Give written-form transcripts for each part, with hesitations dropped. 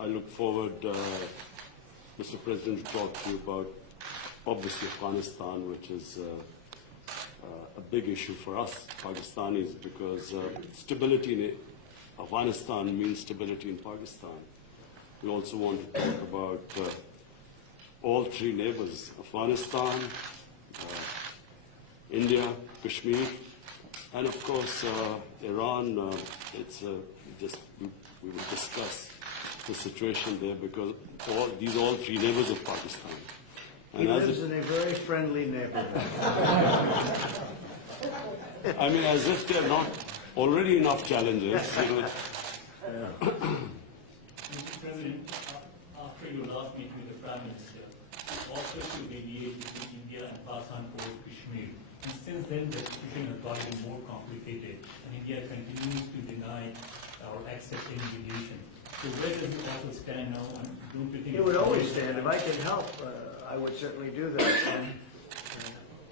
I look forward, Mr. President, to talk to you about, obviously, Afghanistan, which is a big issue for us Pakistanis, because stability in Afghanistan means stability in Pakistan. We also want to talk about all three neighbors, Afghanistan, India, Kashmir, and of course Iran. We will discuss the situation there, because all three neighbors of Pakistan. He lives in a very friendly neighborhood. I mean, as if there are not already enough challenges. Mr. President, after your last meeting with the Prime Minister, also to mediate between India and Pakistan over Kashmir. And since then, the situation has gotten more complicated, and India continues to deny or accept any mediation. So where does it also stand now? And don't you think It would always stand. If I can help, I would certainly do that. And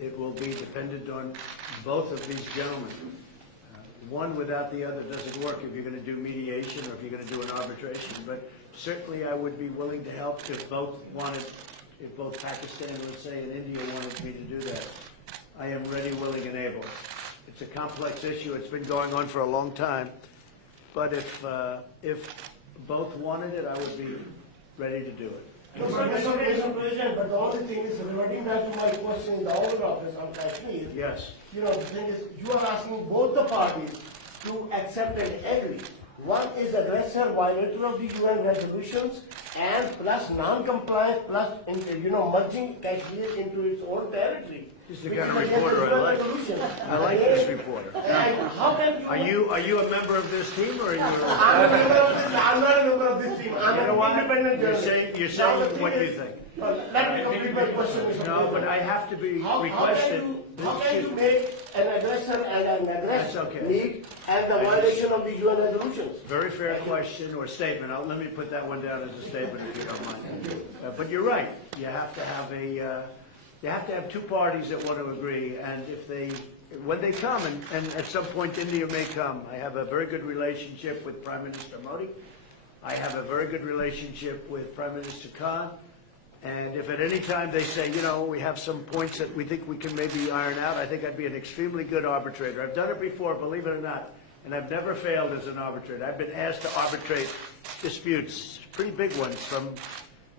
it will be dependent on both of these gentlemen. One without the other doesn't work if you're going to do mediation or if you're going to do an arbitration. But certainly I would be willing to help if both Pakistan, let's say, and India wanted me to do that. I am ready, willing, and able. It's a complex issue. It's been going on for a long time. But if both wanted it, I would be ready to do it. No, sir, Mr. President, but the only thing is, reverting back to my question in the Oval Office on Kashmir, Yes. the thing is, you are asking both the parties to accept and agree. One is aggressor, violator of the UN resolutions, and plus non-compliance, plus merging Kashmir into its own territory. This is the kind of reporter I like. I like this reporter. And how can you... Are you a member of this team, or are you? I'm not a member of this team. I'm You know what? an independent journalist. You're saying what you think. Let me complete my question, Mr. No, but President. I have to be How requested. can you make an aggressor and an That's aggressor okay. meet and the violation of the UN resolutions? Very fair question or statement. Let me put that one down as a statement, if you don't mind. But you're right. You have to have two parties that want to agree, and when they come, and at some point India may come. I have a very good relationship with Prime Minister Modi. I have a very good relationship with Prime Minister Khan. And if at any time they say, we have some points that we think we can maybe iron out, I think I'd be an extremely good arbitrator. I've done it before, believe it or not, and I've never failed as an arbitrator. I've been asked to arbitrate disputes, pretty big ones from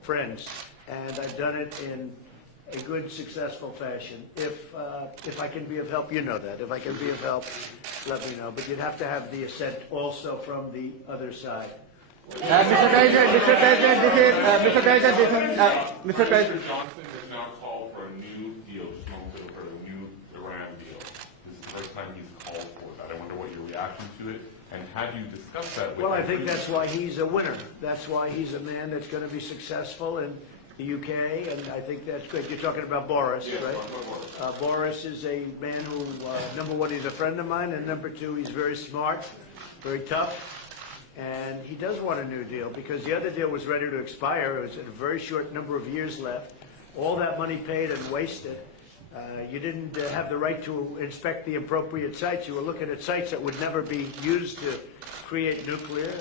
friends, and I've done it in a good, successful fashion. If I can be of help, you know that. If I can be of help, let me know. But you'd have to have the assent also from the other side. Mr. President, Johnson has now called for a new deal, for a new Iran deal. This is the first time he's called for that. I wonder what your reaction to it, and have you discussed that with him? Well, I think that's why he's a winner. That's why he's a man that's going to be successful in the UK, and I think that's great. You're talking about Boris, Yes, right? Boris is a man who, number one, he's a friend of mine, and number two, he's very smart, very tough. And he does want a new deal, because the other deal was ready to expire. It was a very short number of years left. All that money paid and wasted. You didn't have the right to inspect the appropriate sites. You were looking at sites that would never be used to create nuclear.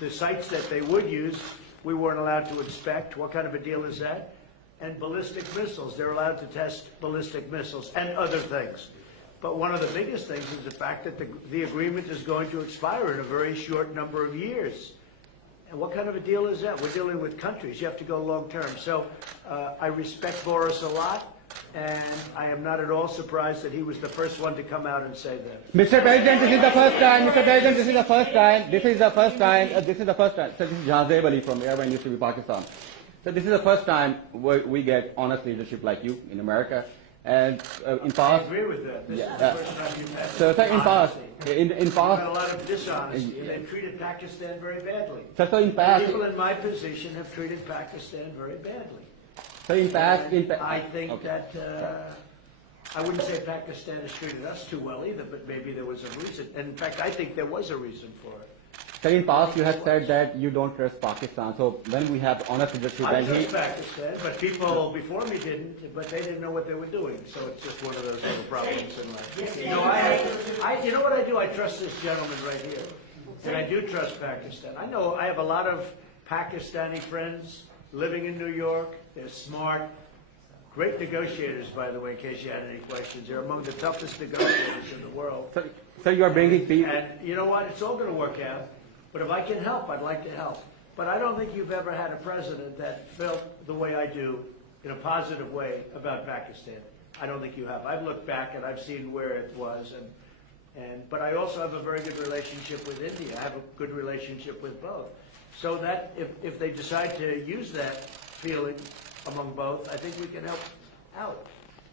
The sites that they would use, we weren't allowed to inspect. What kind of a deal is that? And ballistic missiles. They're allowed to test ballistic missiles and other things. But one of the biggest things is the fact that the agreement is going to expire in a very short number of years. And what kind of a deal is that? We're dealing with countries. You have to go long term. So I respect Boris a lot, and I am not at all surprised that he was the first one to come out and say that. Mr. President, this is the first time. Mr. President, this is the first time. This is the first time. This is the first time. So this is Jazeb Ali from Airline Industry, Pakistan. So this is the first time we get honest leadership like you in America. And in past, I agree with that. This is the first time you've had so in past, in You've past, had a lot of dishonesty, and they've treated Pakistan very badly. so in past, People in my position have treated Pakistan very badly. so in past, I think okay. that I wouldn't say Pakistan has treated us too well either, but maybe there was a reason. And in fact, I think there was a reason for it. So in past you have said that you don't trust Pakistan. So when we have honest leadership, I and trust Pakistan, but people before me didn't, but they didn't know what they were doing. So it's just one of those little problems in life. You know, you know what I do? I trust this gentleman right here. And I do trust Pakistan. I know I have a lot of Pakistani friends living in New York. They're smart, great negotiators, by the way, in case you had any questions. They're among the toughest negotiators in the world. So you are bringing peace. And you know what? It's all going to work out. But if I can help, I'd like to help. But I don't think you've ever had a president that felt the way I do, in a positive way, about Pakistan. I don't think you have. I've looked back and I've seen where it was, but I also have a very good relationship with India. I have a good relationship with both. So that if they decide to use that feeling among both, I think we can help out.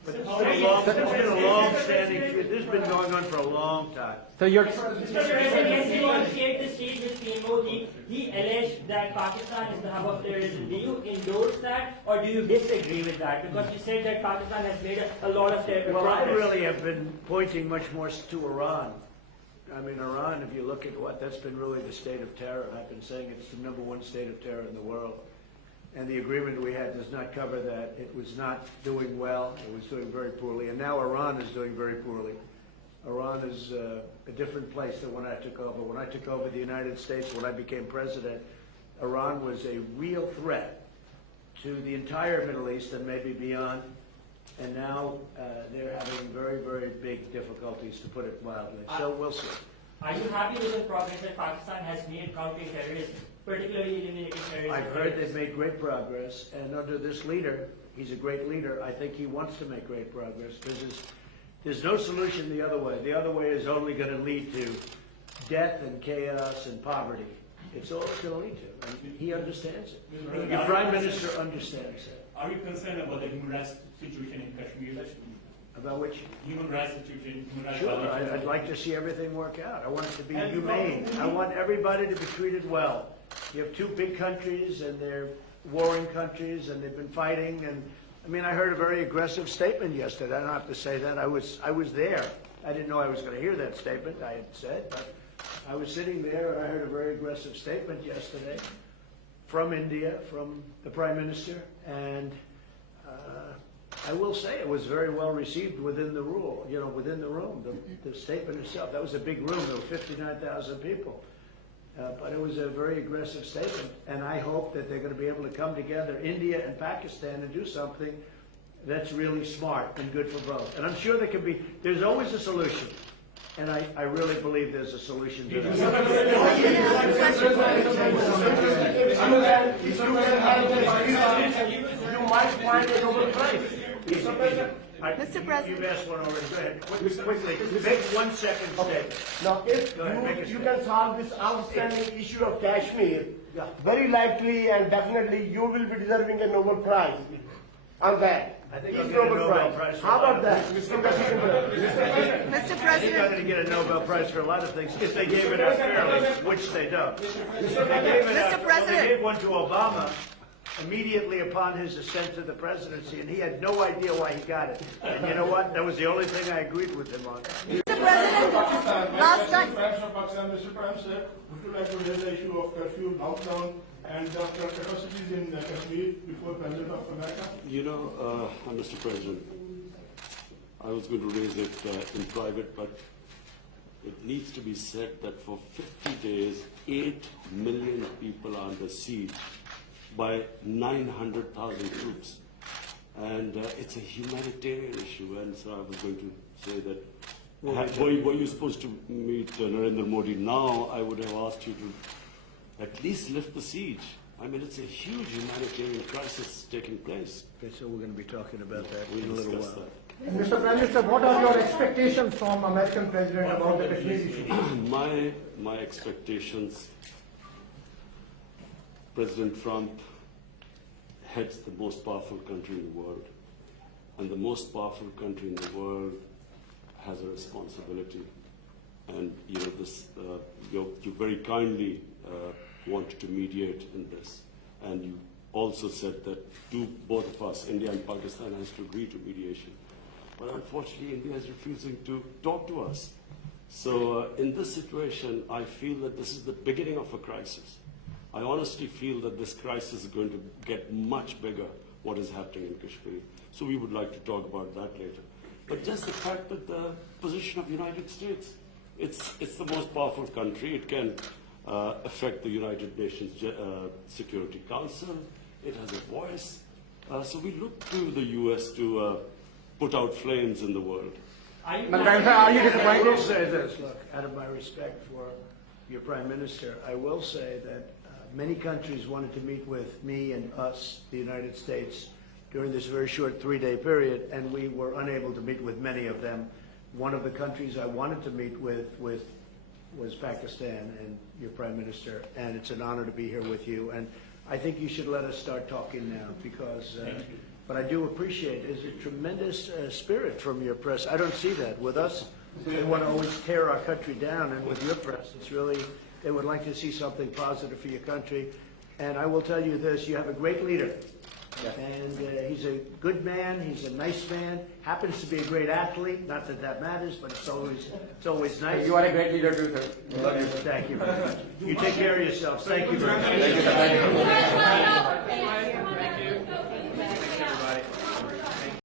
But this has been a long-standing, this has been going on for a long time. So you're. Mr. President, yesterday on Share the Stage with PMO, he alleged that Pakistan is the hub of terrorism. Do you endorse that or do you disagree with that? Because you said that Pakistan has made a lot of terror. Well, I really have been pointing much more to Iran. I mean, Iran, if you look at that's been really the state of terror. I've been saying it's the #1 state of terror in the world. And the agreement we had does not cover that. It was not doing well. It was doing very poorly. And now Iran is doing very poorly. Iran is a different place than when I took over. When I took over the United States, when I became president, Iran was a real threat to the entire Middle East and maybe beyond. And now they're having very, very big difficulties, to put it mildly. So we'll see. Are you happy with the progress that Pakistan has made countering terrorism, particularly eliminating terrorism? I've heard they've made great progress, and under this leader, he's a great leader. I think he wants to make great progress because there's no solution the other way. The other way is only going to lead to death and chaos and poverty. It's all it's going to lead to, and he understands it. The Prime Minister understands it. Are you concerned about the human rights situation in Kashmir? About which? Human rights situation, human rights Sure, violations. I'd like to see everything work out. I want it to be humane. I want everybody to be treated well. You have two big countries, and they're warring countries, and they've been fighting. And I mean, I heard a very aggressive statement yesterday. I don't have to say that. I was there. I didn't know I was going to hear that statement. I had said, but I was sitting there, and I heard a very aggressive statement yesterday from India, from the Prime Minister, and I will say it was very well received within the within the room. The statement itself, that was a big room. There were 59,000 people. But it was a very aggressive statement, and I hope that they're going to be able to come together, India and Pakistan, and do something that's really smart and good for both. And I'm sure there's always a solution, and I really believe there's a solution to that. You might find a Nobel Prize. Mr. President. You've asked one already. Go ahead. Quickly. Make 1 second statement. Now, if Go ahead, make a you statement. can solve this outstanding issue of Kashmir, very likely and definitely you will be deserving a Nobel Prize on that. I think Each I'll get a Nobel Prize for How a lot about of that? things. Mr. I think I'm President. going to get a Nobel Prize for a lot of things if they gave it out fairly, which they don't. If they gave it Mr. out- President. They gave one to Obama immediately upon his ascent to the presidency, and he had no idea why he got it. And you know what? That was the only thing I agreed with him on. Mr. President, last time. Mr. Prime Minister, would you like to raise the issue of curfew, lockdown, and the atrocities in Kashmir before President of America? You know, Mr. President, I was going to raise it in private, but it needs to be said that for 50 days, 8 million people are under siege by 900,000 troops. And it's a humanitarian issue, and so I was going to say that were you supposed to meet Narendra Modi now, I would have asked you to at least lift the siege. I mean, it's a huge humanitarian crisis taking place. Okay, so we're going to be talking about that We'll in a little discuss while. that. Mr. Prime Minister, what are your expectations from American President about the Kashmir issue? My expectations, President Trump heads the most powerful country in the world, and the most powerful country in the world has a responsibility. And you know this, you very kindly wanted to mediate in this, and you also said that both of us, India and Pakistan, has to agree to mediation. But unfortunately, India is refusing to talk to us. So in this situation, I feel that this is the beginning of a crisis. I honestly feel that this crisis is going to get much bigger, what is happening in Kashmir. So we would like to talk about that later. But just the fact that the position of the United States, it's the most powerful country. It can affect the United Nations Security Council. It has a voice. So we look to the U.S. to put out flames in the world. Are you Mr. Prime Minister, are you I will disappointed? say this, look, out of my respect for your Prime Minister, I will say that many countries wanted to meet with me and us, the United States, during this very short 3-day period, and we were unable to meet with many of them. One of the countries I wanted to meet with was Pakistan and your Prime Minister, and it's an honor to be here with you. And I think you should let us start talking now, because but I do appreciate there's a tremendous spirit from your press. I don't see that with us. They want to always tear our country down, and with your press, it's really, they would like to see something positive for your country. And I will tell you this, you have a great leader. And he's a good man, he's a nice man, happens to be a great athlete, not that that matters, but it's always nice. You are a great leader too, sir. Thank you very much. You take care of yourselves. Thank you very much. Thank you, sir. Thank you.